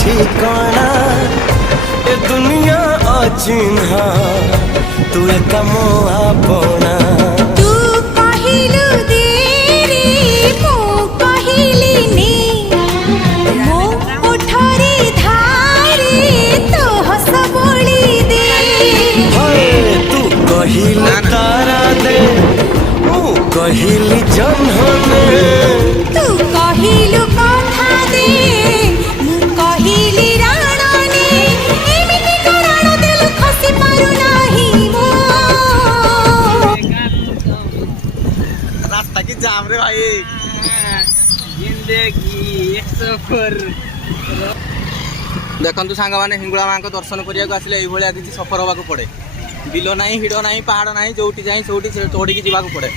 ठिकाना ए दुनिया अचिन्हा तू एक मोआ पोना तू कहिलु देरी मो कहिली नी मो उठरी धारी तो हस बोली दे तू कहिली तारा दे मु कहिली जन्हने तू कहिलु कथा दे मु कहिली राणने एमिति कराण देलु खसी पारु नाही मो रास्ता की जाम रे भाई जिंदगी एक सफर देखु सांग मैंने हिंगुला माँ दर्शन करने आसिले ये किसी सफर होगा पड़े बिल ना हिड़ ना पहाड़ ना जो जाए चढ़ी जावाक पड़े